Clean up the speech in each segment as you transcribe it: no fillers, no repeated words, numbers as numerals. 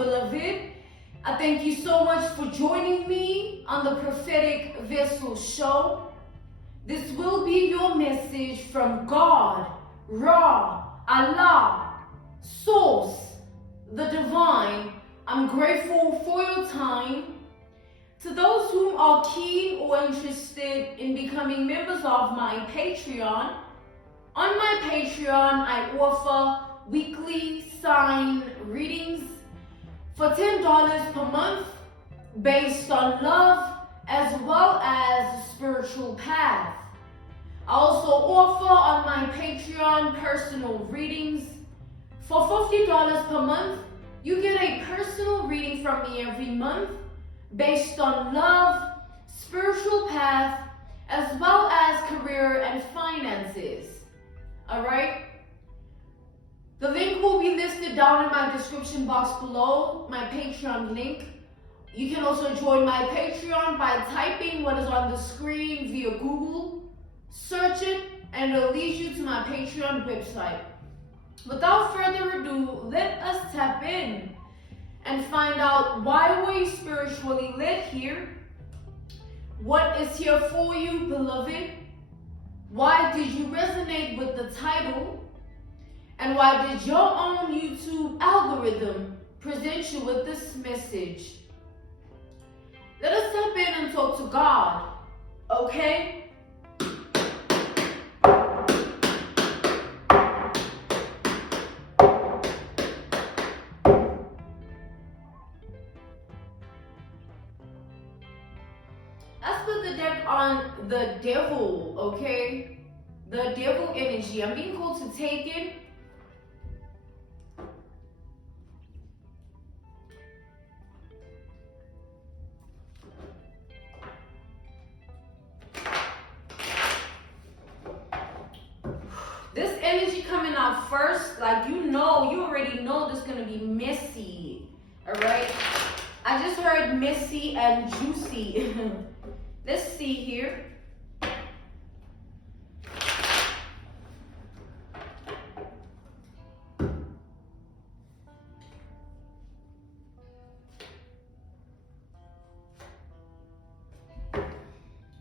beloved. I thank you so much for joining me on the Prophetic Vessel Show. This will be your message from God, Ra, Allah, Source, the Divine. I'm grateful for your time. To those who are keen or interested in becoming members of my Patreon, on my Patreon I offer weekly sign readings for $10 per month based on love as well as spiritual path. I also offer on my Patreon personal readings. For $50 per month, you get a personal reading from me every month based on love, spiritual path, as well as career and finances. Alright? The link will be listed down in my description box below, my Patreon link. You can also join my Patreon by typing what is on the screen via Google, search it, and it'll lead you to my Patreon website. Without further ado, let us tap in and find out why were you spiritually led here? What is here for you, beloved? Why did you resonate with the title? And why did your own YouTube algorithm present you with this message? Let us tap in and talk to God, okay? Let's put the deck on the devil, okay? The devil energy. I'm being called to take it. This energy coming out first, like you already know this is gonna be messy, all right? I just heard messy and juicy. Let's see here.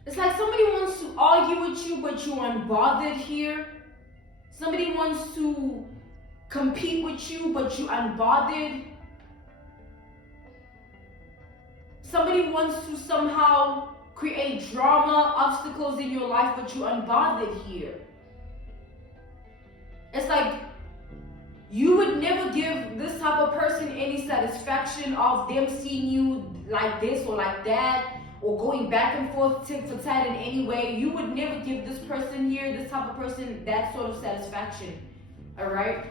It's like somebody wants to argue with you, but you're unbothered here. Somebody wants to compete with you, but you're unbothered. Somebody wants to somehow create drama, obstacles in your life, but you're unbothered here. It's like you would never give this type of person any satisfaction of them seeing you like this or like that, or going back and forth, tit for tat in any way. You would never give this person here, this type of person, that sort of satisfaction. All right?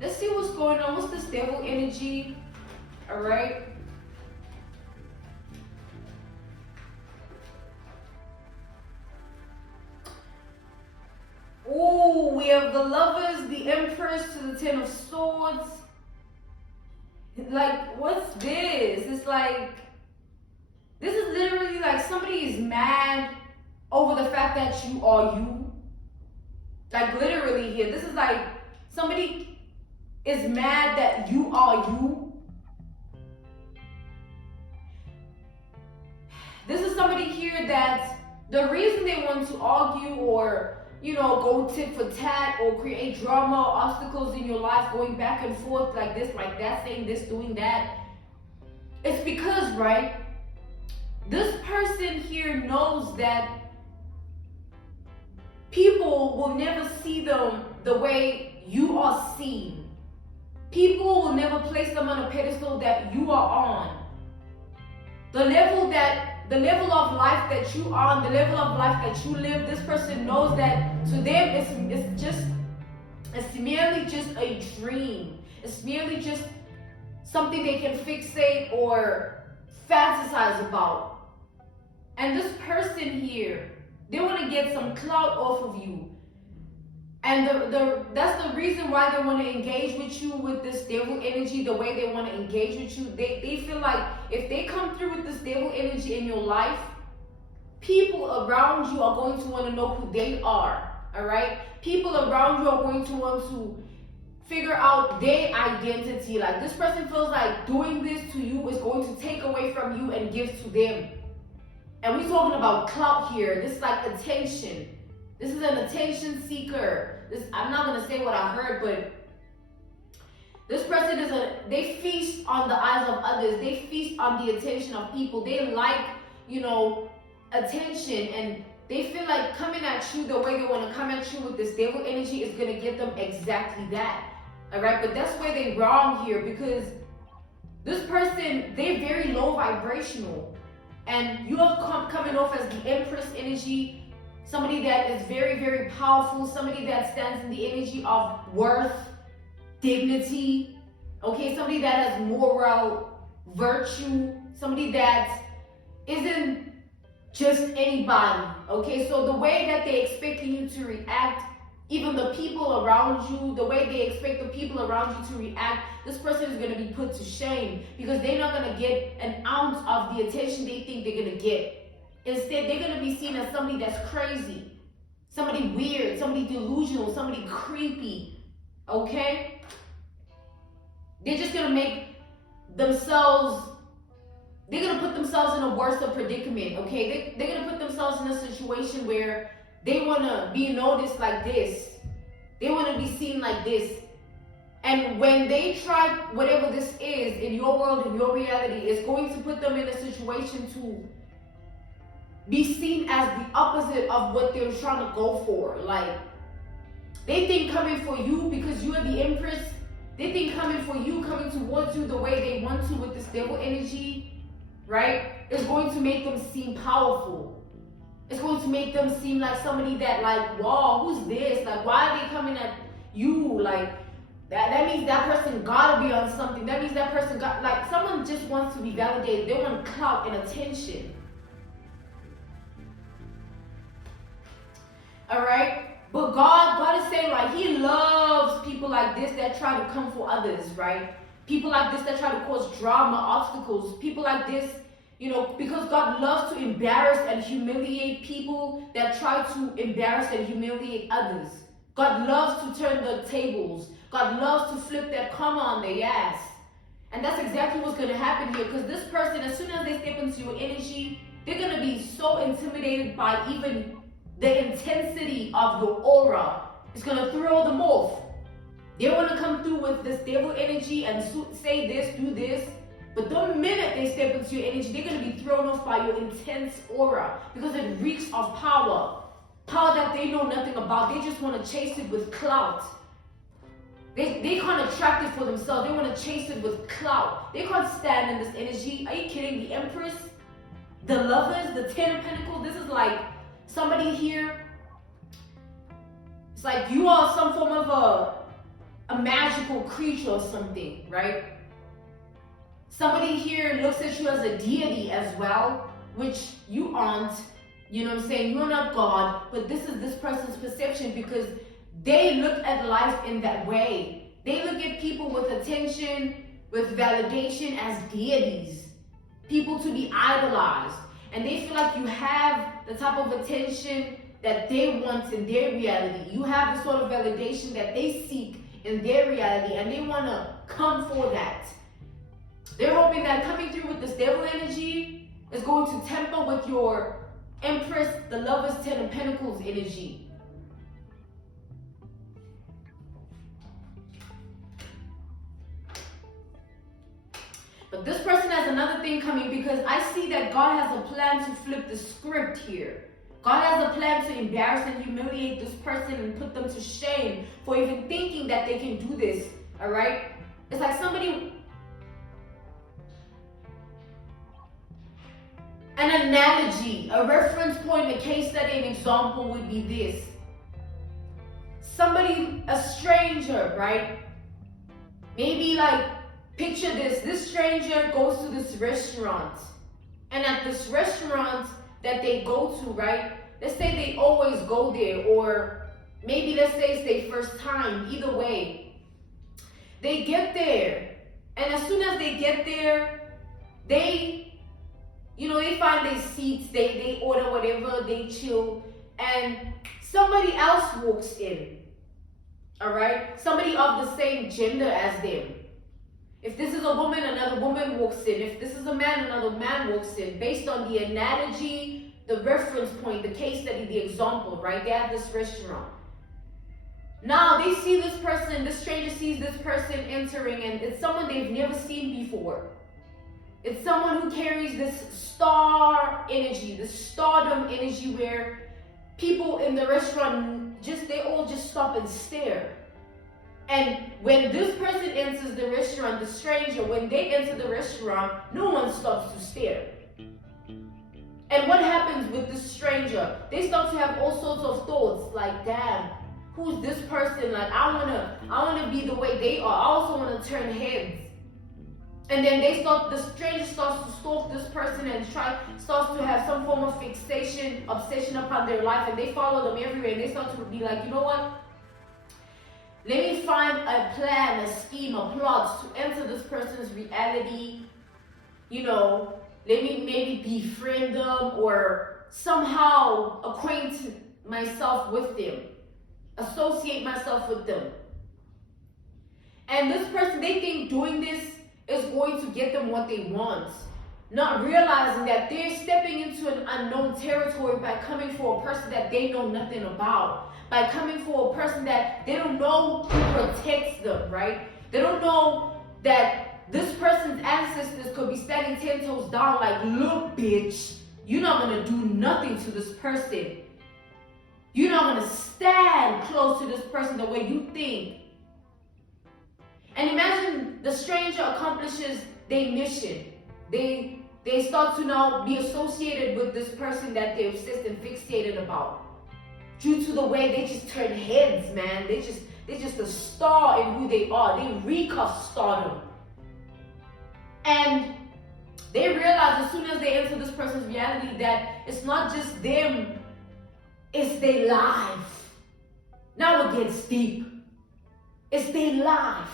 Let's see what's going on. What's this devil energy? All right? Oh, we have the Lovers, the Empress to the Ten of Swords. Like, what's this? It's like, this is literally like somebody is mad over the fact that you are you. Like, literally here. This is like somebody is mad that you are you. This is somebody here that the reason they want to argue or go tit for tat or create drama or obstacles in your life, going back and forth like this, like that, saying this, doing that. It's because, right, this person here knows that people will never see them the way you are seen. People will never place them on a pedestal that you are on. The level of life that you are on, the level of life that you live, this person knows that to them it's merely just a dream. It's merely just something they can fixate or fantasize about. And this person here, they want to get some clout off of you. And that's the reason why they want to engage with you with this devil energy, the way they want to engage with you. They feel like if they come through with this devil energy in your life, people around you are going to want to know who they are, all right? People around you are going to want to figure out their identity. Like, this person feels like doing this to you is going to take away from you and give to them. And we're talking about clout here. This is like attention. This is an attention seeker. I'm not going to say what I heard, but this person they feast on the eyes of others. They feast on the attention of people. They like, attention, and they feel like coming at you the way they want to come at you with this devil energy is going to get them exactly that. All right, but that's where they're wrong here, because this person, they're very low vibrational, and you are coming off as the Empress energy, somebody that is very, very powerful, somebody that stands in the energy of worth, dignity, okay, somebody that has moral virtue, somebody that isn't just anybody, okay? So the way that they expecting you to react, even the people around you, the way they expect the people around you to react, this person is going to be put to shame, because they're not going to get an ounce of the attention they think they're going to get. Instead, they're going to be seen as somebody that's crazy, somebody weird, somebody delusional, somebody creepy, okay? They're just going to make themselves, they're going to put themselves in a worse predicament, okay? They're going to put themselves in a situation where they want to be noticed like this. They want to be seen like this. And when they try whatever this is in your world, in your reality, it's going to put them in a situation to be seen as the opposite of what they're trying to go for. Like, they think coming for you because you are the Empress, they think coming for you, coming towards you the way they want to with this devil energy, right, is going to make them seem powerful. It's going to make them seem like somebody that, like, wow, who's this? Like, why are they coming at you? Like, that means that person gotta be on something. That means that person got, like, someone just wants to be validated. They want clout and attention. All right? But God is saying, like, He loves people like this that try to come for others, right? People like this that try to cause drama, obstacles. People like this, because God loves to embarrass and humiliate people that try to embarrass and humiliate others. God loves to turn the tables. God loves to flip that comma on their ass. And that's exactly what's going to happen here, because this person, as soon as they step into your energy, they're going to be so intimidated by even the intensity of your aura. It's going to throw them off. They want to come through with this devil energy and say this, do this. But the minute they step into your energy, they're going to be thrown off by your intense aura, because it reeks of power. Power that they know nothing about. They just want to chase it with clout. They can't attract it for themselves. They want to chase it with clout. They can't stand in this energy. Are you kidding? The Empress, the Lovers, the Ten of Pentacles. This is like somebody here. It's like you are some form of a magical creature or something, right? Somebody here looks at you as a deity as well, which you aren't. You know what I'm saying? You're not God, but this is this person's perception, because they look at life in that way. They look at people with attention, with validation as deities, people to be idolized. And they feel like you have the type of attention that they want in their reality. You have the sort of validation that they seek in their reality, and they want to come for that. They're hoping that coming through with this devil energy is going to temper with your Empress, the Lovers, Ten of Pentacles energy. But this person has another thing coming, because I see that God has a plan to flip the script here. God has a plan to embarrass and humiliate this person and put them to shame for even thinking that they can do this, all right? It's like somebody... An analogy, a reference point, a case study, an example would be this. Somebody, a stranger, right? Maybe like, picture this. This stranger goes to this restaurant. And at this restaurant that they go to, right? Let's say they always go there, or maybe let's say it's their first time. Either way, they get there. And as soon as they get there, they find their seats, they order whatever, they chill, and somebody else walks in. All right? Somebody of the same gender as them. If this is a woman, another woman walks in. If this is a man, another man walks in. Based on the analogy, the reference point, the case study, the example, right? They have this restaurant. Now they see this person, this stranger sees this person entering, and it's someone they've never seen before. It's someone who carries this star energy, this stardom energy where people in the restaurant they all just stop and stare. And when this person enters the restaurant, the stranger, when they enter the restaurant, no one stops to stare. And what happens with this stranger? They start to have all sorts of thoughts like, damn, who's this person? Like, I wanna be the way they are. I also wanna turn heads. And then the stranger starts to stalk this person and starts to have some form of obsession upon their life, and they follow them everywhere, and they start to be like, you know what? Let me find a plan, a scheme, a plot to enter this person's reality. You know, let me maybe befriend them or somehow acquaint myself with them, associate myself with them. And this person, they think doing this is going to get them what they want, not realizing that they're stepping into an unknown territory by coming for a person that they know nothing about, by coming for a person that they don't know who protects them, right? They don't know that this person's ancestors could be standing 10 toes down like, look, bitch, you're not gonna do nothing to this person. You're not gonna stand close to this person the way you think. And imagine the stranger accomplishes their mission. They start to now be associated with this person that they're obsessed and fixated about. Due to the way they just turn heads, man. They're just a star in who they are. They reek of stardom. And they realize as soon as they enter this person's reality that it's not just them, it's their life. Now it gets deep. It's their life.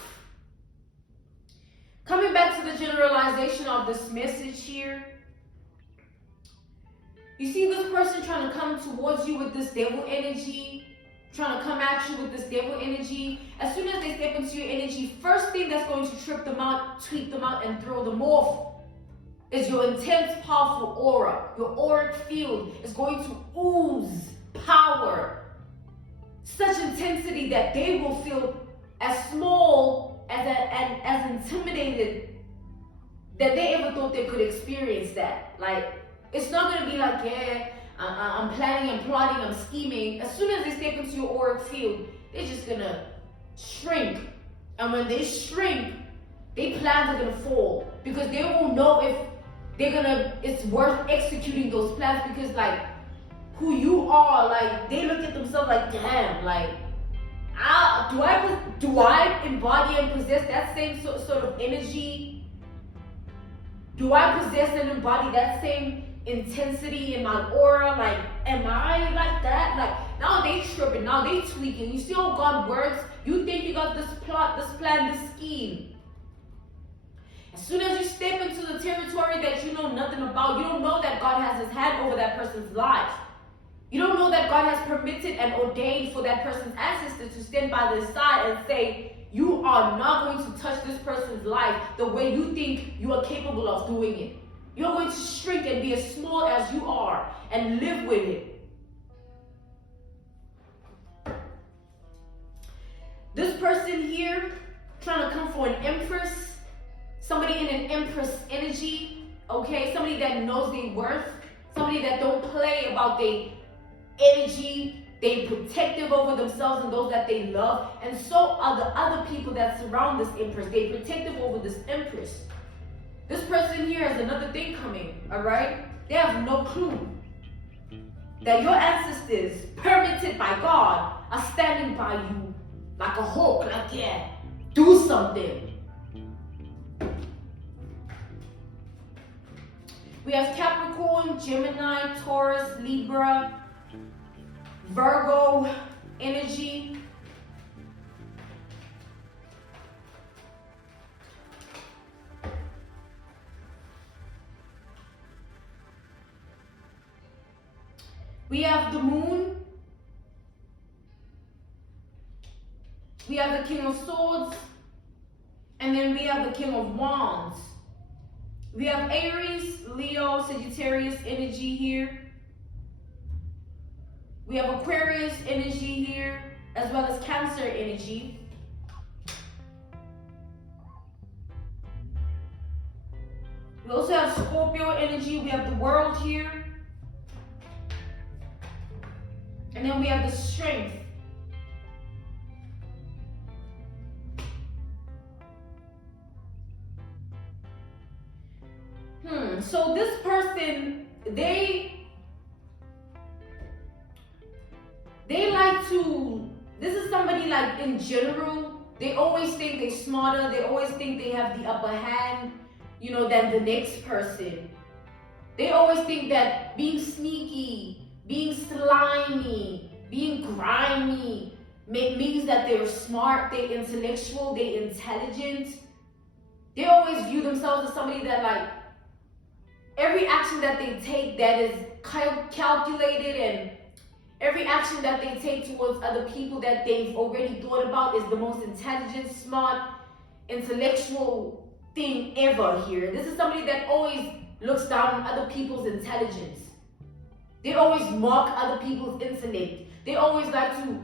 Coming back to the generalization of this message here, you see this person trying to come towards you with this devil energy, trying to come at you with this devil energy. As soon as they step into your energy, first thing that's going to trip them out, tweak them out, and throw them off is your intense, powerful aura. Your auric field is going to ooze power, such intensity that they will feel as small and as intimidated that they ever thought they could experience that. Like, it's not going to be like, yeah, I'm planning and plotting, I'm scheming. As soon as they step into your auric field, they're just going to shrink. And when they shrink, their plans are going to fall, because they won't know if it's worth executing those plans, because like who you are, like they look at themselves like, damn, like, do I embody and possess that same sort of energy? Do I possess and embody that same intensity in my aura? Like, am I like that? Like, now they tripping, now they tweaking. You see how God works? You think you got this plot, this plan, this scheme. As soon as you step into the territory that you know nothing about, you don't know that God has his hand over that person's life. You don't know that God has permitted and ordained for that person's ancestors to stand by their side and say, you are not going to touch this person's life the way you think you are capable of doing it. You're going to shrink and be as small as you are and live with it. This person here, trying to come for an empress, somebody in an empress energy, okay? Somebody that knows their worth, somebody that don't play about their energy. They're protective over themselves and those that they love, and so are the other people that surround this empress. They're protective over this empress. This person here has another thing coming, all right? They have no clue that your ancestors, permitted by God, are standing by you like a hawk, like, yeah, do something. We have Capricorn, Gemini, Taurus, Libra, Virgo energy. We have the moon, have the King of Swords, and then we have the King of Wands. We have Aries, Leo, Sagittarius energy here. We have Aquarius energy here, as well as Cancer energy. We also have Scorpio energy. We have the World here. And then we have the Strength. So this person, they like to, this is somebody like in general, they always think they're smarter, they always think they have the upper hand, you know, than the next person. They always think that being sneaky, being slimy, being grimy means that they're smart, they're intellectual, they're intelligent. They always view themselves as somebody that like, every action that they take that is calculated, and every action that they take towards other people that they've already thought about is the most intelligent, smart, intellectual thing ever here. This is somebody that always looks down on other people's intelligence. They always mock other people's intellect. They always like to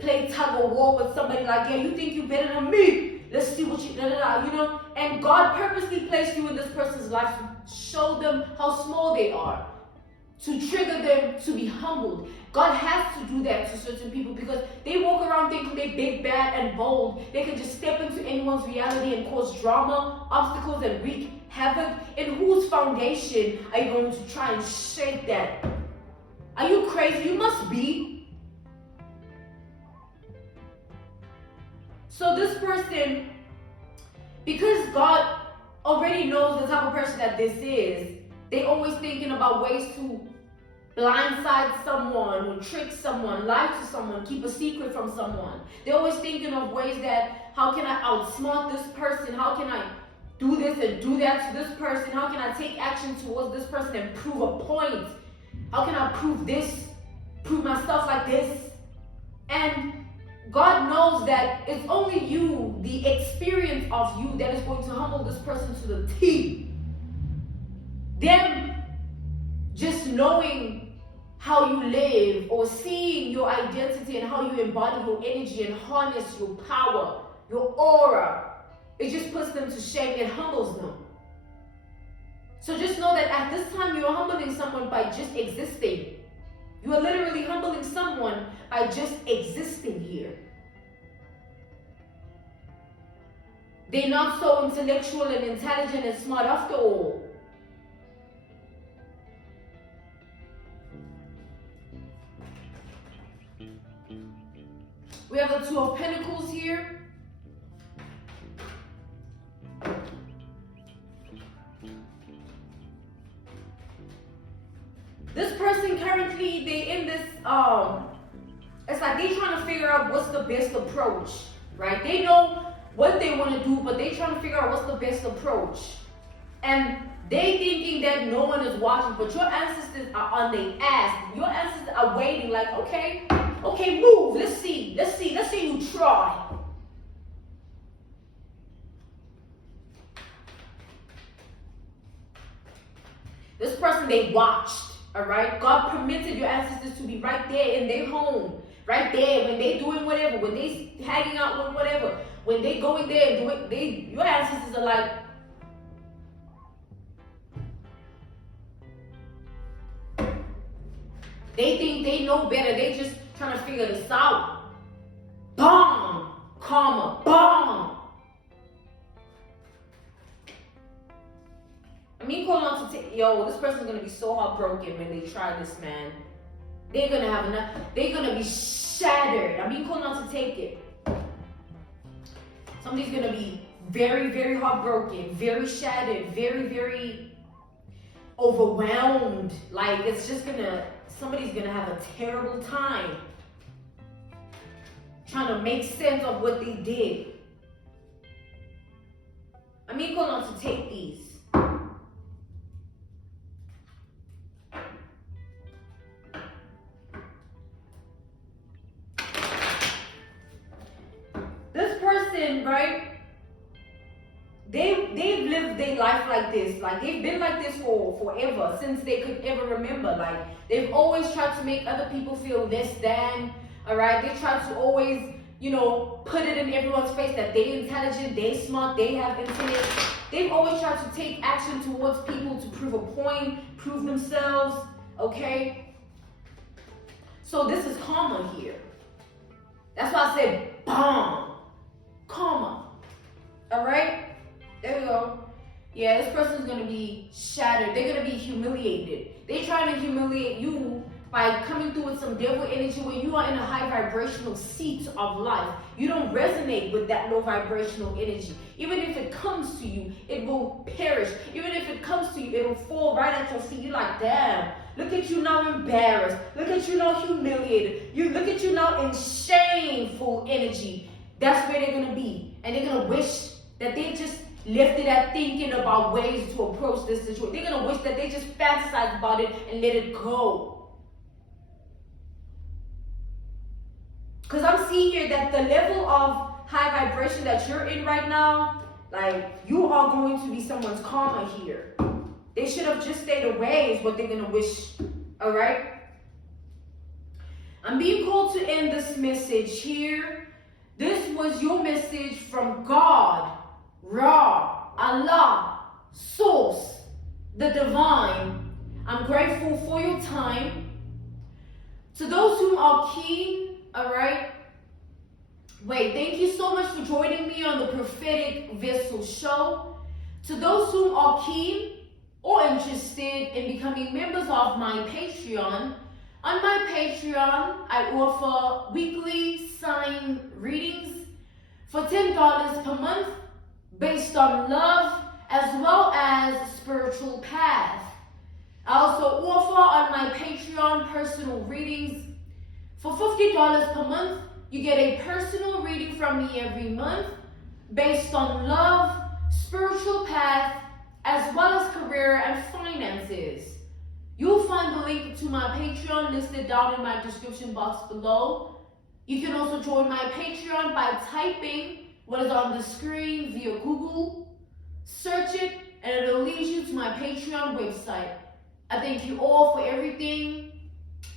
play tug of war with somebody like, yeah, you think you're better than me? Let's see what you, you know? And God purposely placed you in this person's life to show them how small they are, to trigger them to be humbled. God has to do that to certain people because they walk around thinking they're big, bad, and bold. They can just step into anyone's reality and cause drama, obstacles, and wreak havoc. In whose foundation are you going to try and shake that? Are you crazy? You must be. So this person, because God already knows the type of person that this is, they always thinking about ways to blindside someone, or trick someone, lie to someone, keep a secret from someone. They're always thinking of ways that, how can I outsmart this person? How can I do this and do that to this person? How can I take action towards this person and prove a point? How can I prove this, prove myself like this? And God knows that it's only you, the experience of you, that is going to humble this person to the T. Them just knowing how you live, or seeing your identity and how you embody your energy and harness your power, your aura, it just puts them to shame. It humbles them. So just know that at this time you're humbling someone by just existing. You are literally humbling someone by just existing here. They're not so intellectual and intelligent and smart after all. We have the Two of Pentacles here. This person currently, they in this, it's like they trying to figure out what's the best approach, right? They know what they want to do, but they trying to figure out what's the best approach. And they thinking that no one is watching, but your ancestors are on their ass. Your ancestors are waiting like, okay, move, let's see you try. This person, they watched, all right? God permitted your ancestors to be right there in their home, right there, when they doing whatever, when they hanging out with whatever, when they going there and doing, your ancestors are like, they think they know better. They just trying to figure this out. Bomb, karma, bomb. I mean, calling on to yo, this person's gonna be so heartbroken when they try this, man. They're gonna have enough. They're gonna be shattered. I mean, calling on to take it. Somebody's gonna be very, very heartbroken, very shattered, very, very overwhelmed. Like it's just gonna. Somebody's gonna have a terrible time trying to make sense of what they did. I mean, going on to take these. This they've lived their life like this. Like they've been like this for forever, since they could ever remember. Like they've always tried to make other people feel less than. All right, they try to always, you know, put it in everyone's face that they're intelligent, they're smart, they have internet. They've always tried to take action towards people to prove a point, prove themselves. Okay, so this is karma here. That's why I said bomb. Karma. All right, there we go. Yeah, this person's gonna be shattered. They're gonna be humiliated. They're trying to humiliate you by coming through with some devil energy when you are in a high vibrational seat of life. You don't resonate with that low vibrational energy. Even if it comes to you, it will perish. Even if it comes to you, it will fall right at your feet. You're like, damn, look at you now embarrassed. Look at you now humiliated. Look at you now in shameful energy. That's where they're gonna be. And they're gonna wish that they just lifted at thinking about ways to approach this situation. They're gonna wish that they just fantasized about it and let it go. Because I'm seeing here that the level of high vibration that you're in right now, like, you are going to be someone's karma here. They should have just stayed away is what they're going to wish. All right? I'm being called to end this message here. This was your message from God, Ra, Allah, Source, the Divine. I'm grateful for your time. To those who are keen, all right. Wait, thank you so much for joining me on the Prophetic Vessel Show. To those who are keen or interested in becoming members of my Patreon, on my Patreon, I offer weekly sign readings for $10 per month based on love as well as spiritual path. I also offer on my Patreon personal readings. For $50 per month, you get a personal reading from me every month based on love, spiritual path, as well as career and finances. You'll find the link to my Patreon listed down in my description box below. You can also join my Patreon by typing what is on the screen via Google. Search it and it'll lead you to my Patreon website. I thank you all for everything.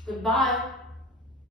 Goodbye.